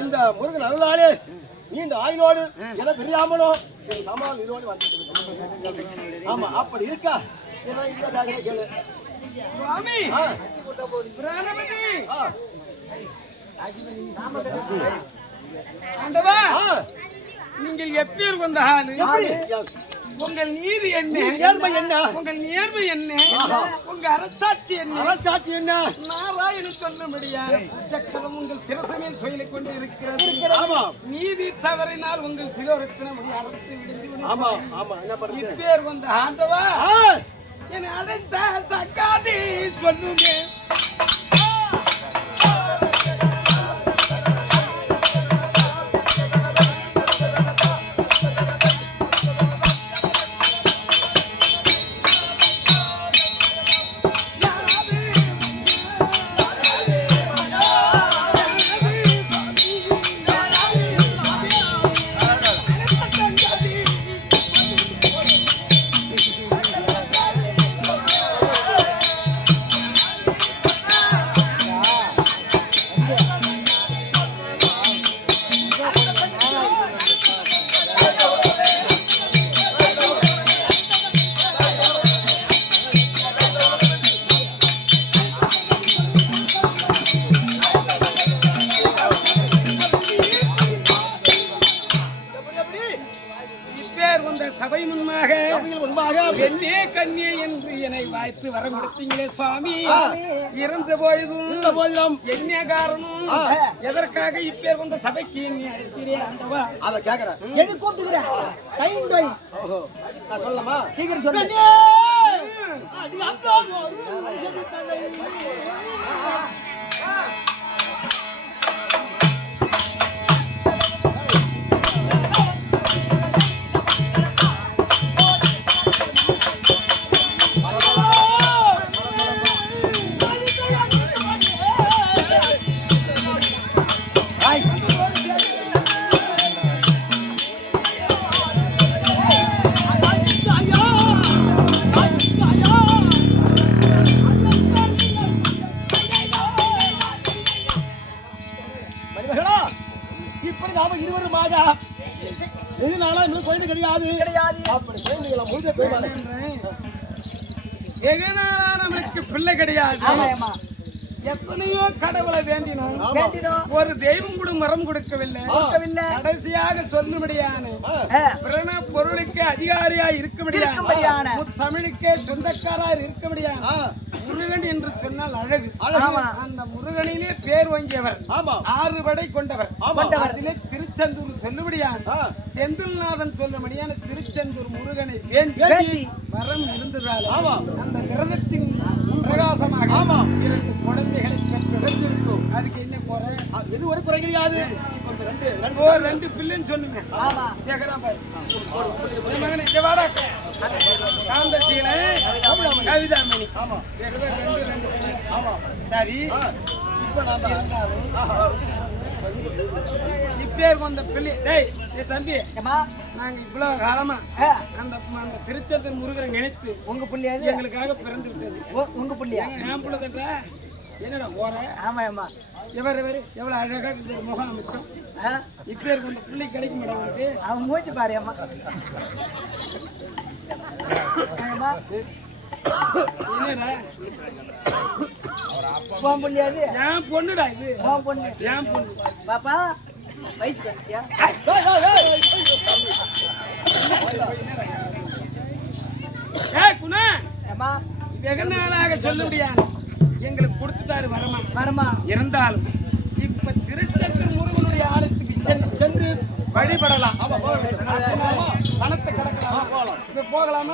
இந்த முருகன் அருளாலே நீண்ட ஆயுளோடு எதை பிரியாமலோ சமாள் இதோடு வந்து. ஆமா அப்படி இருக்கா கேளு நீங்கள் எப்பேர் வந்த ஆளு, உங்கள் நீதி என்ன, நேர்மை என்ன, உங்கள் நேர்மை என்ன, உங்க அரசாட்சி என்ன, அரசாட்சி என்ன நாராயண சொல்லும்படியா சக்கரம் உங்கள் சிரசமே சொல்லிக் கொண்டு இருக்கிறது. நீதி தவறினால் உங்கள் சிலோரத்தின அரசு விடுந்து. ஆமா ஆமா என்ன பண்ணுங்க இப்பேர் வந்த ஆண்டவா என்னை அழைத்த சக்காதி சொல்லுங்க. சபை முன்பாக என்னே கண்ணியே என்று என்னை வாய்த்து வர கொடுத்தீங்களே சுவாமி. இறந்த போதும் என்ன காரணம், எதற்காக இப்பேர் வந்த சபைக்கு என்னை அழைத்தீரே ஆண்டவா? அத கேக்குறேன், எது கூப்பிடுறேன்? டைம் டைம் நான் சொல்லலாமா? சீக்கிரம் சொல்லு. அடி அந்த இப்படி நாம இருவருமாக வெகு நாளா இன்னும் குழந்தை கிடையாது. அப்படி குழந்தைகளை முழுக்க போயிடுவாங்க. வெகு நாளா நம்மளுக்கு பிள்ளை கிடையாது. எத்தனையோ கடவுளை வேண்டினோம், ஒரு தெய்வம் கூட வரம் கொடுக்கவில்லை. கடைசியாக சொல்லும்படியான பிரண பொருளுக்கு அதிகாரியா இருக்கும்படியான தமிழுக்கே சொந்தக்காரா இருக்கும்படியான முருகன் என்று சொன்னால் அழகு. அந்த முருகனிலே பேர் வாங்கியவர், 6 படை கொண்டவர். அதிலே திருச்செந்தூர் சொல்லும்படியான செந்தில்நாதன் சொல்லும்படியான திருச்செந்தூர் முருகனை வேண்டி வரம் இருந்ததால் அந்த விரதத்தின் பிரகாசமாக 2 குழந்தைகளை பெற்றெடுத்தோம். அதுக்கு என்ன குறை? எது ஒரு குறை கிடையாது. 2 பிள்ளைன்னு சொன்னீங்க. காந்தசீலை கவிதாமணி சரி. இப்பேர் வந்த பிள்ளை தம்பி, நாங்க இவ்வளவு காலமா அந்த திருச்செந்தூர் முருகரை நினைத்து உங்க பிள்ளையா எங்களுக்காக பிறந்து விட்டது. உங்க பிள்ளையா? என் பிள்ளை தட்ட என்னடா ஓர. ஆமா ஆமா, எவர் எவ்வளவு அழகா முகம் அமைச்சோம். இப்பேர் வந்த பிள்ளை கிடைக்க மாட்டாங்க. அவன் மூச்சு பாரு அம்மா. என்னடா போன் பண்ணியாது? என் பொண்ணுடா இது. பொண்ணு என் பொண்ணு. பாப்பா வயசு கட்டியா? குணா வெகு நாளாக சொல்ல முடியாது, எங்களுக்கு கொடுத்துட்டாரு வரமா. இருந்தாலும் இப்ப திருச்செந்தூர் முருகனுடைய ஆலயத்துக்கு சென்று வழிபடலாம். பணத்தை கடக்கலாம். போகலாமா?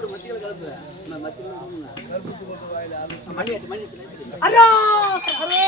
போட்டு மத்தியில் கலப்பு மத்தியில் மணி எட்டு மணி அரா அரா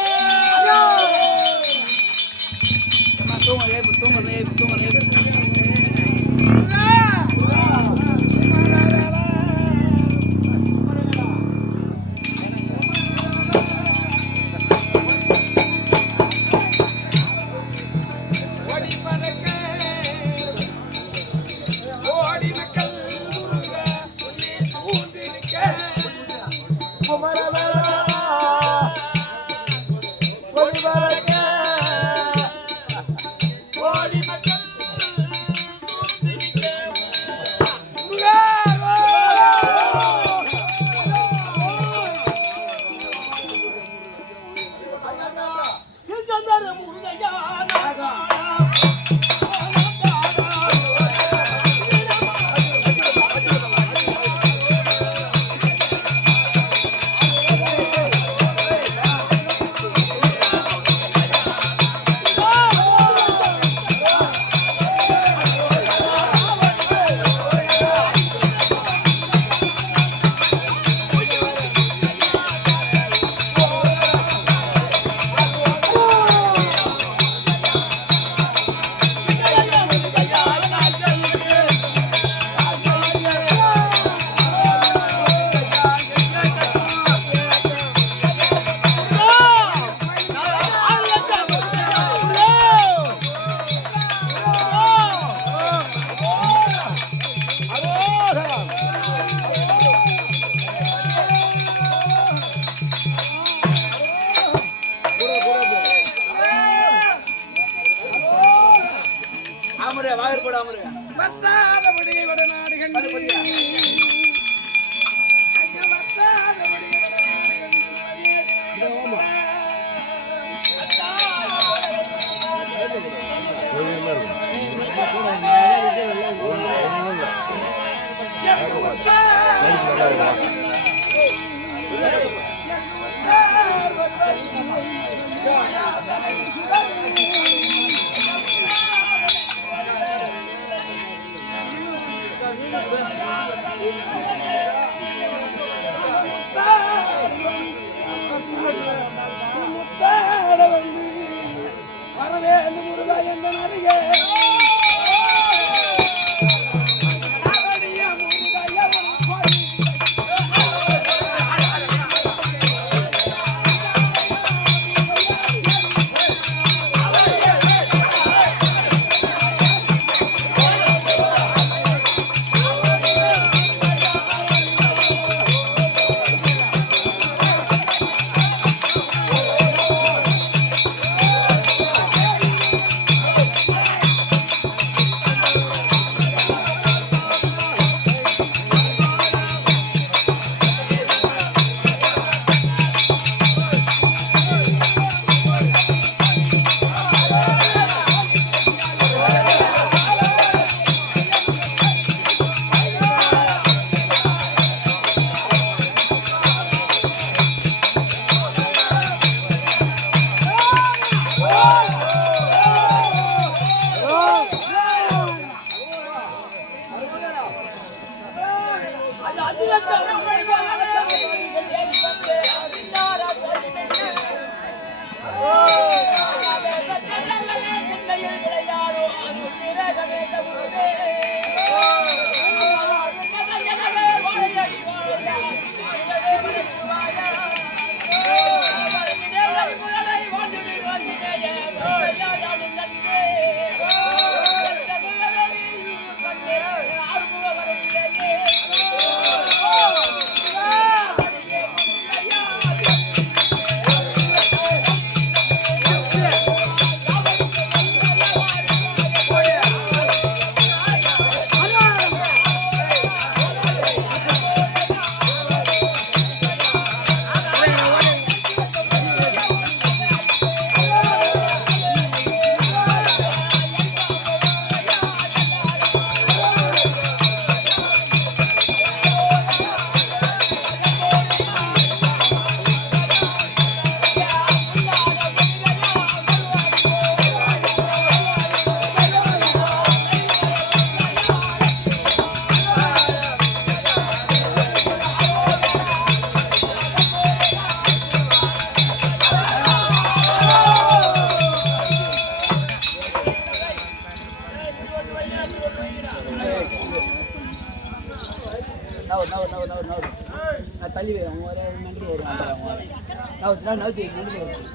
நான் தள்ளி அவன் வர நன்றி வருவான் நவுத்தி நன்றி வரும்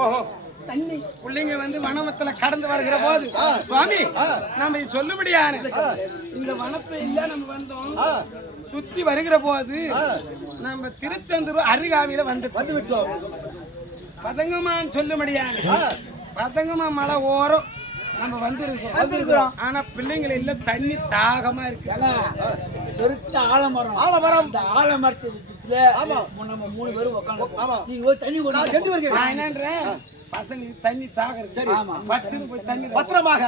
ஓஹோ பிள்ளைங்க வந்து வனமத்துல கடந்து வருகிற போது சுவாமி நம்ம சொல்லுபடியான இந்த வனத்தை இல்ல நம்ம வந்தோம் சுத்தி வருகிற போது நம்ம திருச்செந்தூர் அருகாமையில வந்து விட்டோம். பதங்கமான்னு சொல்லுபடியான பதங்கமா மலை ஓரம் நம்ம வந்திருக்கிறோம். ஆனா பிள்ளைங்களை இல்ல தண்ணி தாகமா இருக்கு. பெருத்த ஆலமரம் இந்த ஆலமரத்து நம்ம 3 பேரும் உட்காந்து நீங்க தண்ணி கொண்டு நான் என்னன்றேன் பசங்க தண்ணி தாக இருக்கு. பட்டுன்னு போய் தண்ணி பத்திரமாக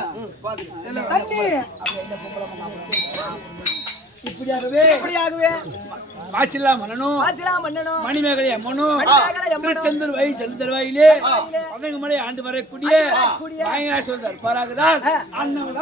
இப்படியாகவே வாசிலா மன்னனும் மணிமேகலை அம்மனும் திருச்செந்தூர் வழி செல்லுதர் வாயிலே அவங்க மலை ஆண்டு வரக்கூடிய வாயினார் சொல்றார் பாராகதான் அண்ணன்